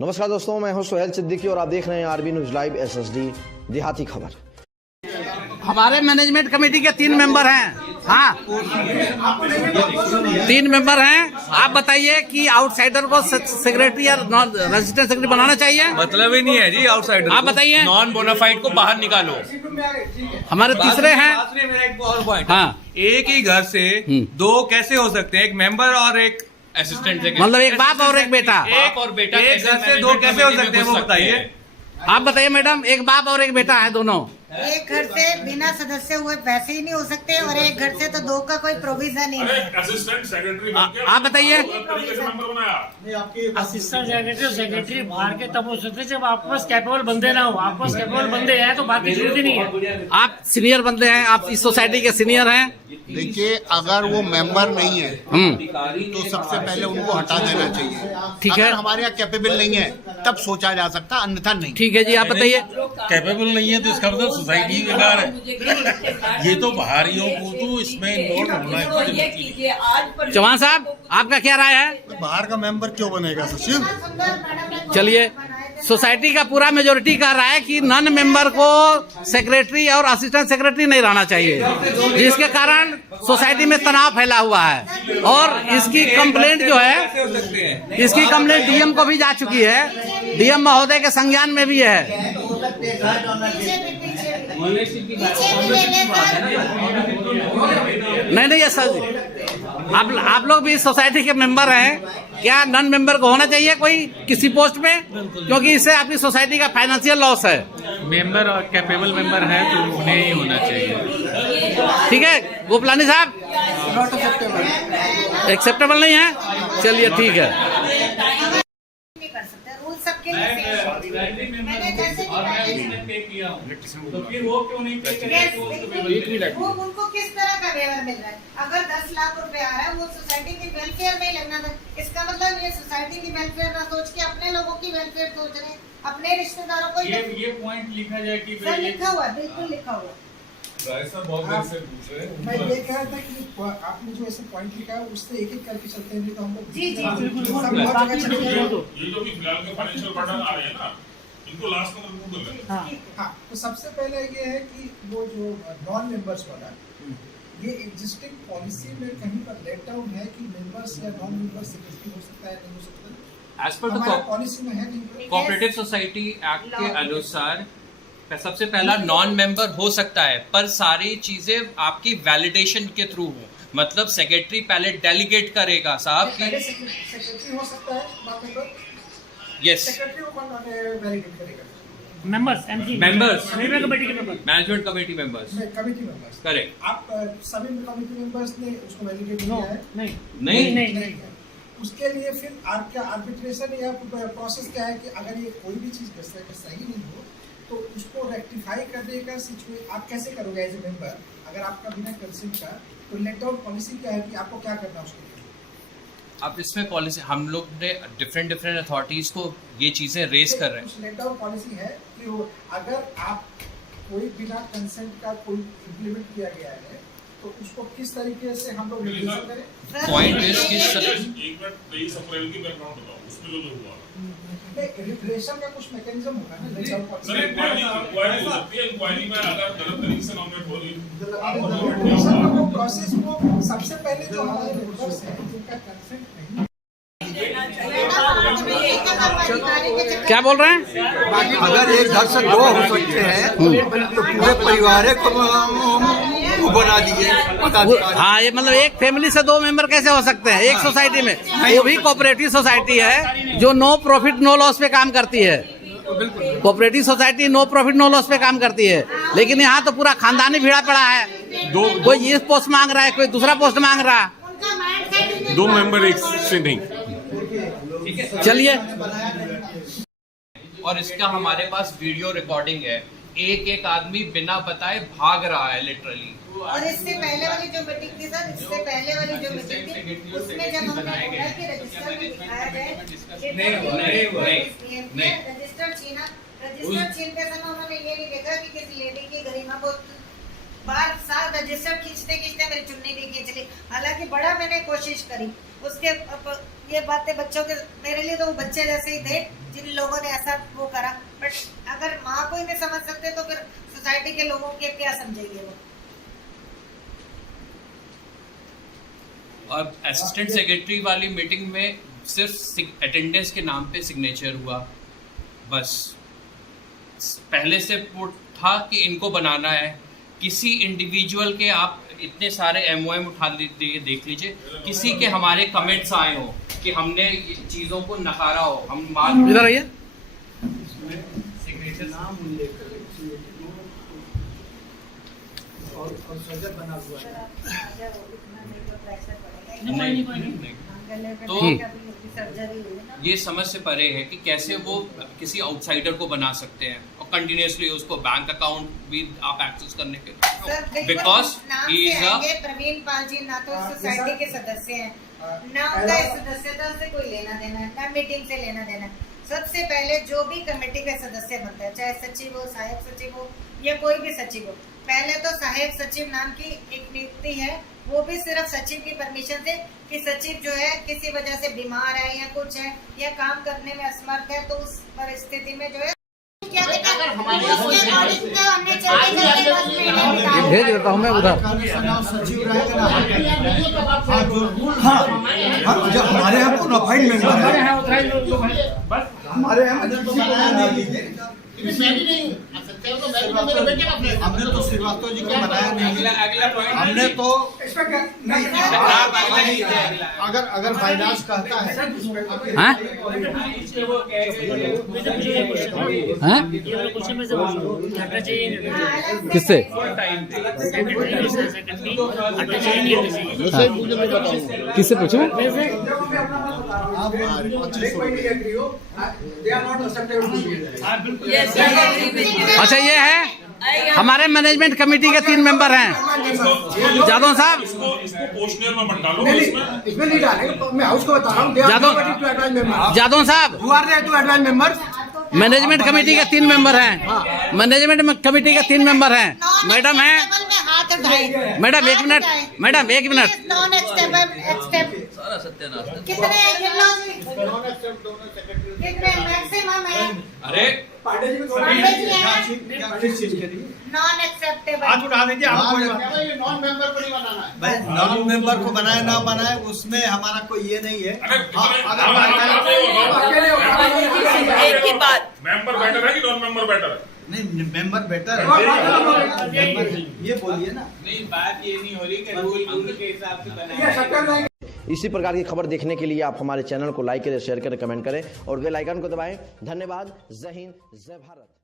नमस्कार दोस्तों, मैं हूं सोहेल सिद्दीकी और आप देख रहे हैं आरबी न्यूज लाइव एसएसडी देहाती खबर। हमारे मैनेजमेंट कमेटी के 3 मेंबर हैं। हाँ, 3 मेंबर हैं। आप बताइए कि आउटसाइडर को सेक्रेटरी या रजिस्ट्रेंट सेक्रेटरी बनाना चाहिए? मतलब ही नहीं है जी आउटसाइडर। आप बताइए। नॉन बोनाफाइड को बाहर निकालो। हमारे तीसरे हैं। मेरा एक और पॉइंट। हाँ, एक ही घर से 2 कैसे हो सकते हैं? एक मेंबर और एक असिस्टेंट सेक्रेटरी। मतलब एक बाप और एक बेटा। एक और बेटा। एक घर से 2 कैसे हो सकते हैं वो बताइए। आप बताइए मैडम, एक बाप और एक बेटा है दोनों। एक घर से बिना सदस्य हुए पैसे ही नहीं हो सकते और एक घर से तो 2 का कोई प्रोविजन ही नहीं। असिस्टेंट सेक्रेटरी आप बताइए। असिस्टेंट सेक्रेटरी सेक्रेटरी बाहर के तब हो सकते जब आपके पास कैपेबल बंदे ना हो। आपके पास कैपेबल बंदे हैं तो बात की जरूरत ही नहीं है। आप सीनियर बंदे हैं, आप इस सोसाइटी के सीनियर हैं। देखिए, अगर वो मेंबर नहीं है तो सबसे पहले उनको हटा देना चाहिए। ठीक है। अगर हमारे यहाँ कैपेबल नहीं है तब सोचा जा सकता, अन्यथा नहीं। ठीक है जी, आप बताइए। कैपेबल नहीं है तो इसका मतलब सोसाइटी बेकार है। ये तो बाहरियों को तो इसमें इन्वॉल्व होना है। चौहान साहब, आपका क्या राय है? बाहर का मेंबर क्यों बनेगा सचिव? चलिए, सोसाइटी का पूरा मेजोरिटी कह रहा है कि नॉन मेंबर को सेक्रेटरी और असिस्टेंट सेक्रेटरी नहीं रहना चाहिए, जिसके कारण सोसाइटी में तनाव फैला हुआ है। और इसकी कंप्लेंट जो है, इसकी कंप्लेंट डीएम को भी जा चुकी है। डीएम महोदय के संज्ञान में भी है। नहीं ये सर, आप लोग भी इस सोसाइटी के मेंबर हैं। क्या नॉन मेंबर को होना चाहिए कोई किसी पोस्ट में? क्योंकि इससे आपकी सोसाइटी का फाइनेंशियल लॉस है। मेंबर और कैपेबल मेंबर है तो उन्हें ही होना चाहिए। ठीक है गोपलानी साहब, एक्सेप्टेबल नहीं है? चलिए ठीक है। उनको किस तरह का वेवर मिल रहा है? अगर 10 लाख रुपए आ रहा है वो सोसाइटी की वेलफेयर में ही लगना था। इसका मतलब ये सोसाइटी की वेलफेयर ना सोच के अपने लोगों की वेलफेयर सोच रहे हैं, अपने रिश्तेदारों को। ये पॉइंट लिखा जाए कि सर लिखा हुआ, बिल्कुल लिखा हुआ। मैं ये कह रहा था कि आपने जो ऐसे पॉइंट लिखा है उससे एक करके चलते हैं तो हम लोग जी जी ये जो भी फिलहाल के फाइनेंशियल बर्डन आ रहे हैं ना, इनको लास्ट में रिमूव कर लें। हाँ, तो सबसे पहले ये है कि वो जो नॉन मेंबर्स वाला ये एग्जिस्टिंग पॉलिसी में कहीं पर लेट डाउन है कि मेंबर्स या नॉन मेंबर्स सेक्रेटरी हो सकता है, नहीं हो सकता। एज पर हमारा पॉलिसी में है कहीं कोऑपरेटिव सोसाइटी एक्ट के अनुसार सबसे पहला नॉन मेंबर हो सकता है, पर सारी चीजें आपकी वैलिडेशन के थ्रू हो। मतलब सेक्रेटरी पहले डेलीगेट करेगा साहब की सेक्रेटरी हो सकता है, बाकी तो यस सेक्रेटरी को कौन वैलिडेट करेगा? मेंबर्स मेंबर्स मैनेजमेंट कमेटी के member, management committee members committee members. Correct. आप सभी कमिटी मेंबर्स ने उसको वैलिडेट किया है? नहीं। उसके लिए फिर आपका आर्बिट्रेशन या प्रोसेस क्या है कि अगर ये कोई भी चीज सही नहीं हो तो उसको रेक्टिफाई करने का सिचुएशन आप कैसे करोगे एज ए मेंबर? अगर आपका बिना कंसेंट का तो लेट डाउन पॉलिसी क्या है कि आपको क्या करना है उसके लिए? अब इसमें पॉलिसी हम लोग ने डिफरेंट अथॉरिटीज को ये चीजें रेस कर रहे हैं। कुछ लेट डाउन पॉलिसी है कि वो अगर आप कोई बिना कंसेंट का कोई इम्प्लीमेंट किया गया है तो उसको किस तरीके से हम लोग रिविजन करें? पॉइंट इज कि एक बार 23 अप्रैल की बैकग्राउंड बताओ, उसमें जो हुआ रिप्रेशन का कुछ मैकेनिज्म होगा ना लेट डाउन सर। इंक्वायरी हो सकती है, इंक्वायरी में अगर गलत तरीके से नॉमिनेट हो रिप्रेशन को प्रोसेस को सबसे पहले जो हमारे मेंबर्स हैं जिनका कंसेंट नहीं क्या बोल रहे हैं? अगर एक घर से 2 हो सकते हैं तो पूरे परिवार को बना दिए। हाँ, ये मतलब एक फैमिली से 2 मेंबर कैसे हो सकते हैं एक सोसाइटी में? वो भी कोऑपरेटिव सोसाइटी है जो नो प्रॉफिट नो लॉस पे काम करती है। Cooperative society no profit no loss पे काम करती है, लेकिन यहाँ तो पूरा खानदानी भिड़ा पड़ा है। कोई ये पोस्ट मांग रहा है, कोई दूसरा पोस्ट मांग रहा है। 2 मेंबर एक से नहीं। चलिए, और इसका हमारे पास वीडियो रिकॉर्डिंग है। एक आदमी बिना बताए भाग रहा है लिटरली। और इससे पहले वाली जो मीटिंग थी सर, इससे पहले वाली जो मीटिंग थी उसमें जब हमने बोला कि रजिस्टर में दिखाया जाए रजिस्टर छीनते समय उन्होंने ये नहीं देखा कि किसी लेडी की गरिमा बहुत बार साल रजिस्टर खींचते खींचते मेरी चुन्नी भी खींच ली। हालांकि बड़ा मैंने कोशिश करी, उसके ये बातें बच्चों के, मेरे लिए तो वो बच्चे जैसे ही थे जिन लोगों ने ऐसा वो करा। बट अगर माँ को ही नहीं समझ सकते तो फिर सोसाइटी के लोगों के क्या समझेंगे वो। और असिस्टेंट सेक्रेटरी वाली मीटिंग में सिर्फ अटेंडेंस के नाम पे सिग्नेचर हुआ बस। पहले से वो था कि इनको बनाना है। किसी इंडिविजुअल के आप इतने सारे MOM उठा लीजिए, देख लीजिए, किसी के हमारे कमेंट्स आए हो कि हमने ये चीज़ों को नकारा हो, हम मान इधर आइए। और सर्जन बना हुआ है। तो ये समझ से परे है कि कैसे वो किसी आउटसाइडर को बना सकते हैं और कंटिन्यूसली उसको बैंक अकाउंट भी आप एक्सेस करने के, because he is Praveen Pal ji ना तो सोसाइटी के सदस्य हैं, ना उनका सदस्यता से कोई लेना देना है, ना मीटिंग से लेना देना है। सबसे पहले जो भी कमेटी का सदस्य बनता है, चाहे सचिव हो, सहायक सचिव हो या कोई भी सचिव हो, पहले तो सहायक सचिव नाम की एक नियुक्ति है, वो भी सिर्फ सचिव की परमिशन से, कि सचिव जो है किसी वजह से बीमार है या कुछ है या काम करने में असमर्थ है, तो उस परिस्थिति में जो है भेज देता हूँ मैं उधर। सचिव रहेगा ना, जब हमारे यहाँ प्रोफाइल मेंबर है, हमारे यहाँ हमने तो श्रीवास्तव जी को बनाया नहीं, हमने तो अगर फाइनेंस कहता है किससे किससे पूछूं? अच्छा, ये है हमारे मैनेजमेंट कमेटी के 3 मेंबर हैं। जादव साहब, इसको क्वेश्चनर में मत डालो, इसमें नहीं डालेंगे, मैं उसको बता रहा हूँ। जादव साहब, मैनेजमेंट कमेटी के 3 मेंबर हैं। मैनेजमेंट कमेटी के 3 मेंबर हैं। मैडम है, मैडम एक मिनट, मैडम एक मिनट। नॉन एक्सेप्टेबल सारा सत्यानाश कितने मैक्सिमम है? अरे पांडे जी नॉन एक्सेप्टेबल आज उठा दीजिए। नॉन मेंबर को नहीं बनाना है भाई, नॉन मेंबर को बनाए ना बनाए उसमें हमारा कोई ये नहीं है। एक ही बात, मेंबर बेटर है कि नॉन मेंबर बेटर है? नहीं, मेंबर बेटर है, ये बोलिए ना। नहीं, बात ये नहीं हो रही कि रूल के हिसाब से बनाया। इसी प्रकार की खबर देखने के लिए आप हमारे चैनल को लाइक करें, शेयर करें, कमेंट करें और बेल आइकन को दबाएं। धन्यवाद। जय हिंद, जय भारत।